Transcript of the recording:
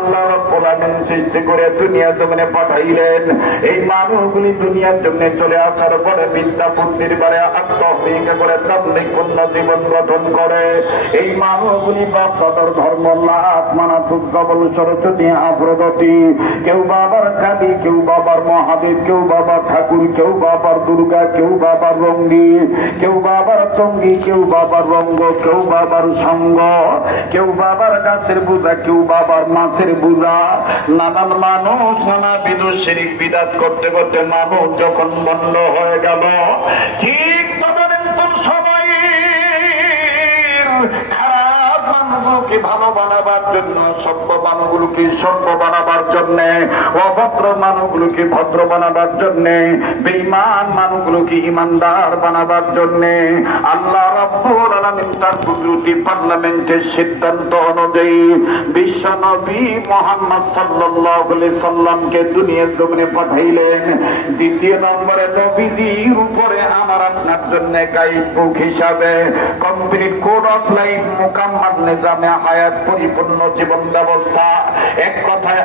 আল্লাহ রাব্বুল আলামিন সৃষ্টি করে দুনিয়ার জমিনে পাঠাইলেন। এই মানুষগুলি দুনিয়ার জমিনে চলে আসার পরে বিদ্যা বুদ্ধির বারে আত্মহত্যা করে তাবলীগপূর্ণ জীবন গঠন করে। এই মানুষগুলি বাপ দাদার ধর্ম লাত মানা তুজ্জাবল সরস্বতী আফ্রোদতি, কেউ বাবার কালী, কেউ বাবার মহাদেব, কেউ বাবার ঠাকুর, কেউ বাবার দুর্গা, কেউ বাবার রঙ্গি, কেউ বাবার টঙ্গি, কেউ বাবার রঙ্গ, কেউ বাবার সঙ্গ, কেউ বাবার গাছের পূজা, কেউ বাবার মাছের বুঝা। নানান মানুষ নানাবিধ শিরক বিদআত করতে করতে মানুষ যখন বন্ধ হয়ে গেল, ঠিক তদানীন্তন সময় খারাপ মানুষগুলোকে ভালো বানাবার জন্য, সভ্য মানুষগুলোকে সভ্য বানাবার জন্য, অভদ্র মানুষগুলোকে ভদ্র বানাবার জন্য, বেঈমান মানুষগুলোকে ইমানদার বানাবার জন্য আল্লাহ রাব্বুল আলামিন তার কুদরতি পার্লামেন্টের সিদ্ধান্ত অনুযায়ী বিশ্ব নবী মুহাম্মদ সাল্লাল্লাহু আলাইহি সাল্লামকে দুনিয়ার জমিনে পাঠাইলেন। দ্বিতীয় নম্বরে নবীজির উপরে আমার আপনার জন্য গাইড বুক হিসাবে কমপ্লিট কোড অফ লাইফ, মুকাম্মাল নিজামে হায়াত, পরিপূর্ণ জীবন ব্যবস্থা। এক কথায়